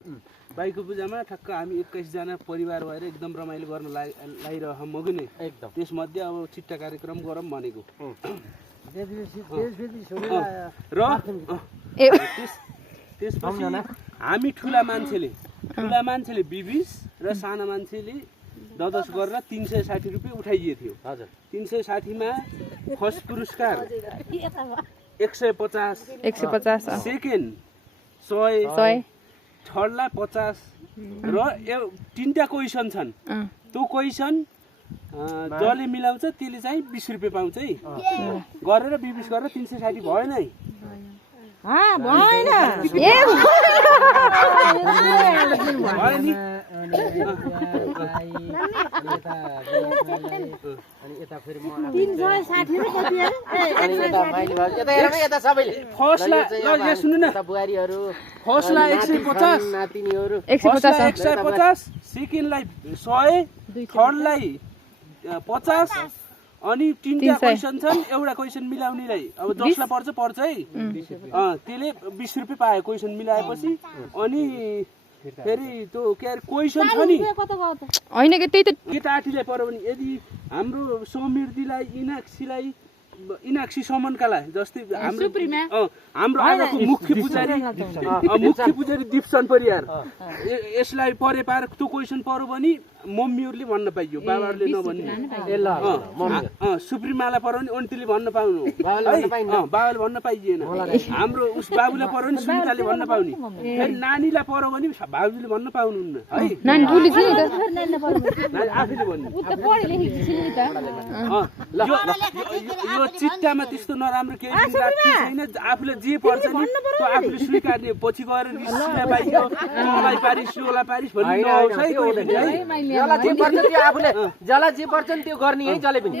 बाइको पूजामा ठक्क हामी 21 जना परिवार भएर एकदम रमाइलो गर्न लागिरह मगने एकदम त्यसमध्ये अब छिट्टा कार्यक्रम गरौँ भनेको र त्यसपछि हामी ठुला मान्छेले 20 र साना मान्छेले 10 गरेर 360 रुपैयाँ उठाइए थियो हजुर 360 मा फर्स्ट पुरस्कार 150 सेकेन्ड 100 थर्डलाई 50 र 3टा क्वेसन छन् त्यो क्वेसन जसले मिलाउँछ त्यसले चाहिँ 20 रुपैयाँ पाउँछ है गरेर 20 गरेर 360 भएन है फर्स्टलाई 150 सेकेन्डलाई 100 थर्डलाई 50 अनि 3टा क्वेसन छन् एउटा क्वेसन मिलाउनेलाई अब जसलाई पर्छ है त्यसले 20 रुपैयाँ पायो क्वेसन मिलाएपछि अनि फेरि त्यो के अरे क्वेसन छ नि हैन के त्यही त केटाटीलाई पर्यो भने यदि हाम्रो समिर्दीलाई इनाक्सी समनकालाई जस्तै हाम्रो आजको मुख्य पुजारी दीपसन परियार यसलाई परे पार त्यो क्वेसन पर्यो भने मम्मीहरूले भन्न पाइयो बाबाहरूले नभन्ने सुप्रिमालाई पर्यो भने अन्टीले भन्न पाउनु बाबाले भन्न पाइएन हाम्रो उस बाबुलाई पर्यो भने सुनिताले भन्न पाउने फेरि नानीलाई पर्यो भने भाउजूले भन्न पाउनुहुन्न है नानी ठुली छ नि त आफैले भन्नु यो चिट्टामा त्यस्तो नराम्रो केही छैन आफूले जे पर्छ नि त्यो आफूले स्वीकार्ने पछि गएर रिसले पाइयो मलाई पारिस सोला पारिस भन्ने नहोस् है जसलाई जे पर्छ त्यो आफूले जसलाई जे पर्छ नि त्यो गर्ने है जले पनि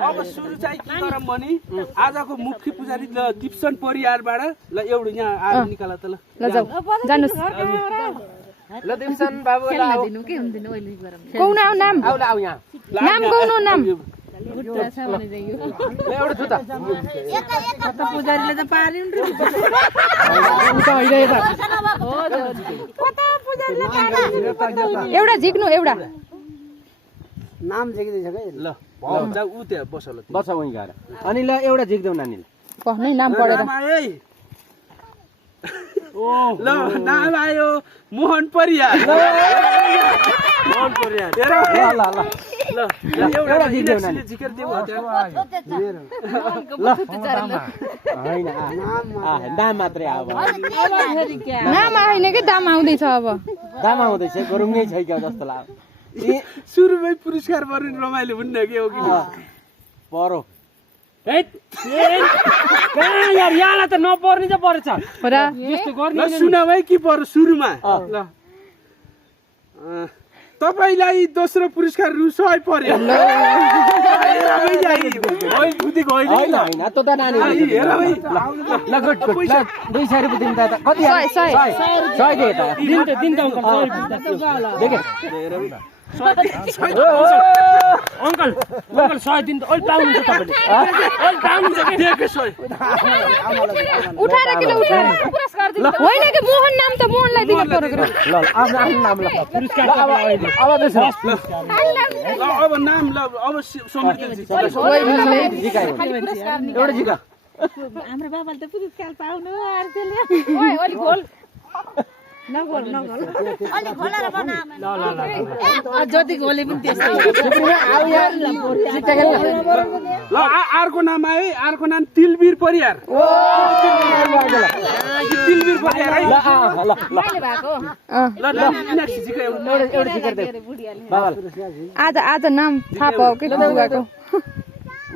अब सुरु चाहिँ के गरौँ भने आजको मुख्य पुजारी दीपसन परियारबाट ल एउटा यहाँ आएर निकाला त ल जाऊ जानुस् ल दीपसन बाबु ल कौन आउ नाम आउ यहाँ नाम कौन नाम एउटा छु त पुजारीले त पार्यो नि एउटा झिक्नु एउटा नाम झिक्दैछ के ल जाऊ उ त्यहाँ बस ल बस वहीँ गएर अनि ल एउटा झिक्देऊ नानीले भन्नै नाम पढेर ल नाम आयो मोहन परियार ल एउटा झिक्देऊ नानी झिकेर देऊ हैन दाम मात्रै अब नाम आएन के दाम आउँदैछ अब दाम आउँदैछ गरुङै छ क्या जस्तो लाग्यो सुरुमै पुरस्कार पर्ने रमाइलो हुन्न के हो कि परो यार यहाँलाई त नपर्ने त परेछ यस्तो गर्ने सुनाऊ है के पर्यो सुरुमा ल तपाईलाई दोस्रो पुरस्कार रु 100 पर्यो हैन त त नानी ल गुड गुड 200 रुपैयाँ दिन त कति 100 दे त दिन त देखे अंकल 100 दिन त ओइ पाउनुहुन्छ तपाईले ओइ पाउनुहुन्छ के देखे 100 उठाएर किन उठाएर पुरस्कार दिनु होइन के मोहन नाम त मोहनलाई दिनु पर्यो ल आफ्नो नाम ल पुरस्कार अब अब नाम ल अब समिति एउटा जिका हाम्रो बाबाले त पुरस्कार पाउनु आर्थिले ओइ अलि खोल नगोल अलि खोलेर बना ल जति गोले पनि त्यस्तै आउ यार ल अर्को नाम आयो अर्को नाम तिलबीर परियार तिलबीर परियार है ल इनाक्सी जिका एउटा जिका दे बाबा आज नाम थाहा पाऊ के बुगाको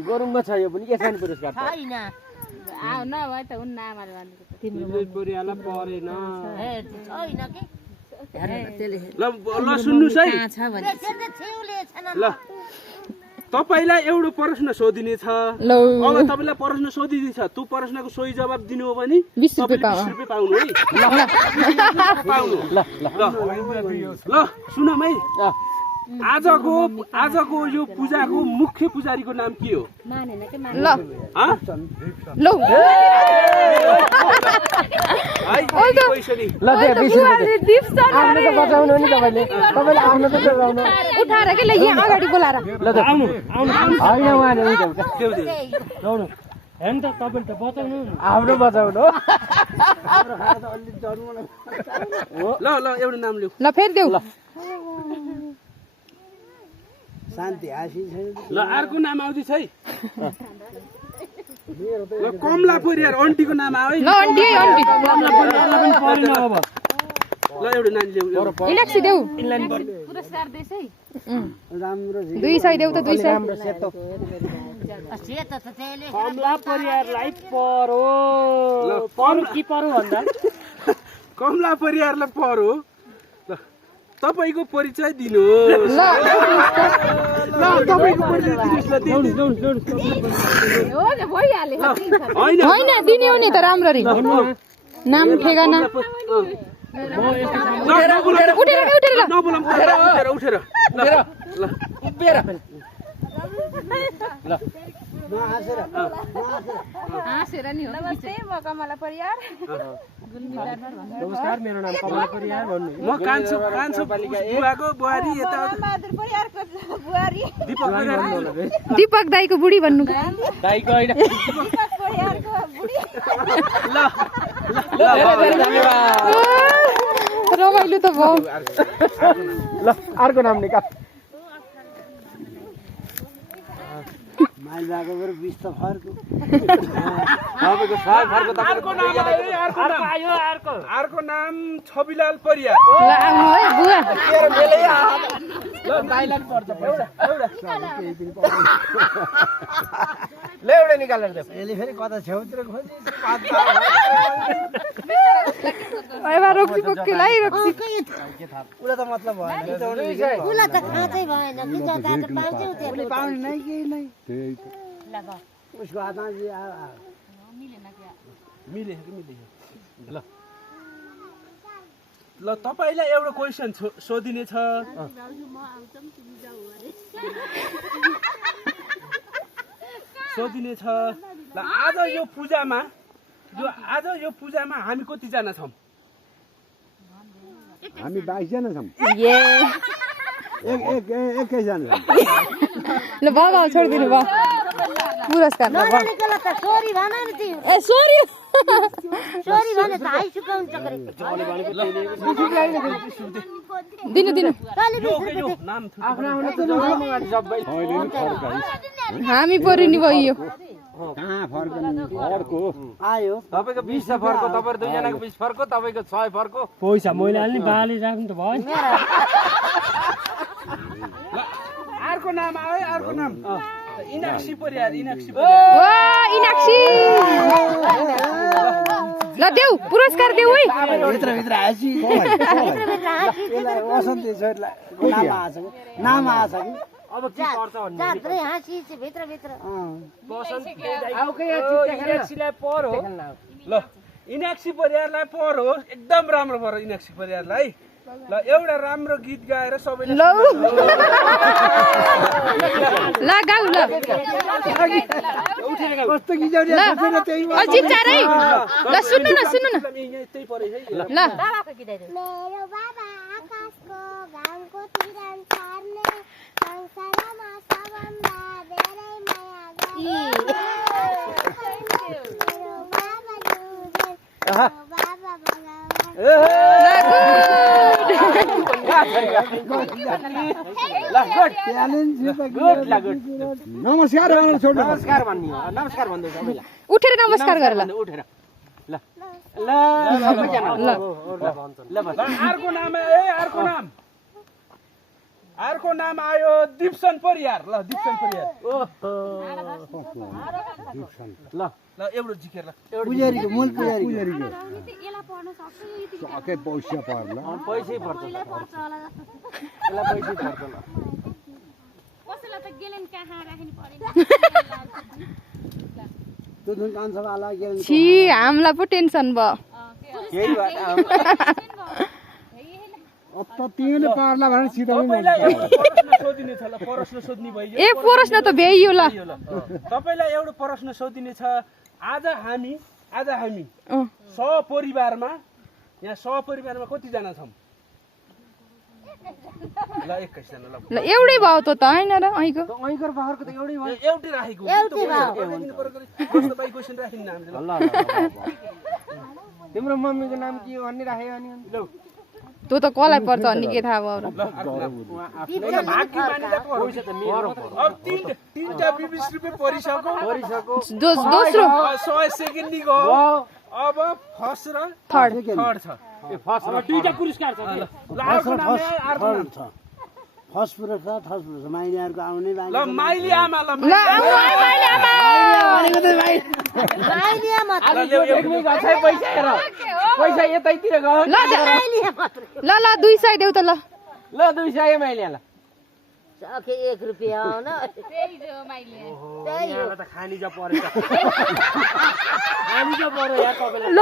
गरुङमा छ यो पनि के छैन पुरस्कार छैन आउ न भए त उन नामहरु भन्नु तिम्रो परियारलाई परेन छैन के ल सुन्नुस् है ल तपाईलाई एउटा प्रश्न सोधिने छ अब तपाईलाई प्रश्न सोधिने छ त्यो प्रश्नको सही जवाब दिनु हो भने 20 रुपैयाँ पाउनु है ल सुनम है आजको यो पूजाको मुख्य पुजारीको नाम के हो? ल ल ल त्यो 20 रुपैयाँ आफ्नो त बचाउनु नि तपाईले आफ्नो त बचाउनु उठाएर के ल यहाँ अगाडि बोलाएर ल त आउनु हैन उहाँले उठ्यो देऊ हैन त तपाईले त बचाउनु आफ्नो बचाउनु ल एउटा नाम लिऊ ल फेरि देऊ शान्ति आशिष ल अर्को नाम आउँदैछ है ल कमला परियार आन्टीको नाम आयो ल आन्टी है आन्टी परेन अब ल एउटा नानी ल्याऊ इनाक्सी देऊ पुरस्कार देश है राम्रो 200 देऊ त 200 सेतो सेतो त त्यसले कमला परियारलाई परो कि परो भन्दा कमला परियारलाई परो ल तपाईको परिचय दिनुहोस् ल ल तपाईको परिचय दिनुहोस् ल हो नि भइहाल्यो हैन हैन दिने हो नि त राम्ररी नाम ठेगाना उठेर ल नबोलम उठेर ल उभिएर हाँसेर नि हो नमस्ते म कमला परियार नमस्कार मेरो नाम कमला परियार भन्नु म कान्छो बुवाको बुहारी यता बहादुर परियारको बुहारी दीपक परियार दीपक दाइको बुढी भन्नु दाइको हैन दीपक परियारको बुढी ल धेरै धन्यवाद रमाइलो त भयो ल अर्को नाम निकाल माइल भएको बेर 20 त फर्को तपाईको सय फर्को अर्को नाम आयो अर्को नाम छविलाल परियार ल आउनु है बुवा ल दाइलाई पर्छ पैसा ले एउटा निकालेर दे यसले फेरि कता छेउतिर खोजी एबा रोक्सी पक्केलाई रोक्सी उला त मतलब भएन उला त खाँचै भएन कि जता त पाउँछौ त्यो पाउने नै केही नै उसको हातमा मिले ल ल तपाईलाई एउटा क्वेशन सोधिने छ ल आज यो पूजामा हामी कति जना छौं हामी 22 जना छौं ये एकै जना ल बाबा छोडिदिनु भयो पुरस्कार ल भयो निकला त छोरी भन नि तिमी ए सरी छोरी भने त हाइ सुकाउनु चक्रे दिनु यो नाम आफ्नो अगाडि सबै हामी परिनी भयो कहाँ फर्को आयो तपाईको 20 फर्को तपाईहरु दुई जनाको 20 फर्को तपाईको 6 फर्को पैसा मैले हाल्ने बाले राख्नु त भयो अर्को नाम आयो अर्को नाम इनाक्सी परियार ओ इनाक्सी ल देऊ पुरस्कार देऊ है भित्र आएपछि वसन्ती छोरीलाई नाम आछ कि अब के पर्छ भन्ने जात्रै हाँसी भित्र आउकै चिट्ठीलाई पर हो ल इनाक्सी परियारलाई पर हो एकदम राम्रो भयो इनाक्सी परियारलाई ल एउटा राम्रो गीत गाएर सबैले ल ल गाउ ल कस्तो गिजाउने ल अजित चारै ल सुन्नु न त्यही परे है ल बाबाको गीत गाइदेऊ मेरो बाबा आकाशको घामको किरण छर्ने संसारमा सबभन्दा धेरै माया गर्ने मेरो बाबा दुधे बाबा नमस्कार नमस्कार भन्नु नमस्कार भन्दै सबैलाई उठेर नमस्कार गर ल उठेर ल ल सबैजना ल अर्को नाम आयो दिप्सन परियार ल दिप्सन परियार ल एउटा जिकेर ल पुजारीको मूल पुजारीको सके पैसा पर्ला पैसै पर्छ यसलाई पैसै पर्छ ल कसैलाई त गेलेन कहाँ राख्नु पर्दैन त्यो जुन कान्छवाला गेल छी हामीलाई पो टेन्सन भयो अब त तिमीले पार्ला भने सिधा तपाईँलाई एउटा प्रश्न सोधिने छ ल प्रश्न सोध्ने भइयो एक प्रश्न त भ्याइयो ल तपाईँलाई एउटा प्रश्न सोधिने छ आज हामी सपरिवारमा यहाँ सपरिवारमा कतिजना छौँ ल 21 जना ल ल एउटै भयो त हैन र अहिको अहिको बाहरको त एउटै भयो एउटै राखेको बाई क्वेसन राखिन्न हामीले ल तिम्रो मम्मीको नाम के हो भन्ने राख्यो अनि ल त्यो त कसलाई पर्छ अनि के थाहा भयो र अब तीनटा 20 रुपैयाँ परिसक्यो दोस्रो 100 सेकेन्डको अब फर्स्ट र थर्ड छ अब दुईटा पुरस्कार छ ल अर्को नाम अर्को नाम छ फर्स्ट पुरस्कार थर्ड पुरस्कार माइलीहरुको आउने बानी ल माइली आमा ल ल आऊ मैले आमा भनेको त भाइ माइली आमा एकमै गछ है पैसा हेर पैसा यतैतिर गयो ल ल 200 देऊ त ल ल 200 मैले ल सके 1 रुपैयाँ हो न त्यही हो माइली यहाँ त खानी जा परेछ खानी जा पर्यो यार तपाईलाई ल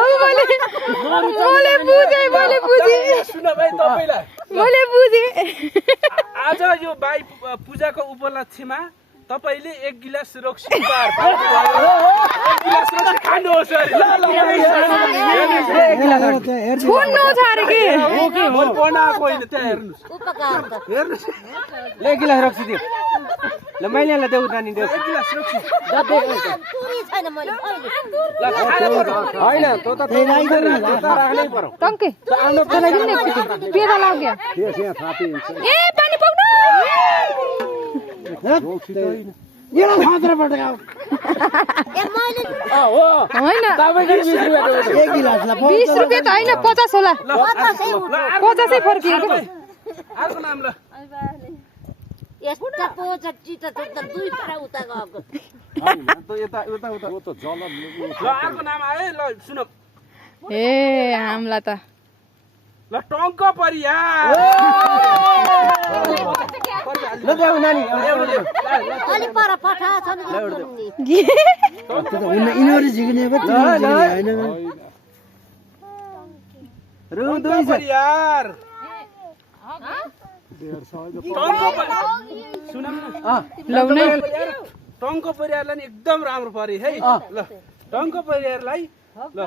मैले बुझे सुन भाइ तपाईलाई मैले बुझे आज यो भाइ पूजाको उपलक्ष्यमा तपाईले 1 गिलास रक्सी खानुहोस् अरे छोड्नु छ अरे के बनाएको होइन त्यहाँ हेर्नुहोस् उपकार त हेर्नुहोस् ले गिलास रक्सी दियो ल मैले ल देऊ नानी देऊ 1 गिलास रक्सी पुरी छैन मैले हैन त राख्नै पर्यो टंके चला किन पेदा लाग्यो त्यस यहाँ थापी हुन्छ ए पानी पक्नु यहाँ खात्र पटका ए मैले हो हैन तपाईको 20 रुपैयाँ देऊ 1 गिलासलाई 20 रुपैयाँ त हैन 50 होला 50 फर्किएको अर्को नाम ल यस्ता पोचा चिता त दुई पारा उता गएको त यता उता उता त जल ल अर्को नाम आयो ल सुन ए हामीलाई त ल टङ्क परियार ल देऊ नानी अलि पर पठा छ नि यिनीहरू झिक्ने पो हैन रु टङ्क परियार सुन लौ नै टङ्क परियारलाई नि एकदम राम्रो परे है ल टङ्क परियारलाई ल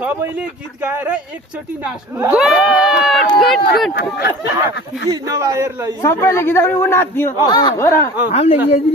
सबैले गीत गाएर एकचोटि नाच्नु गुड नभएर ल सबैले गीत गाउने उ नाच्दियो हो र हामीले यदि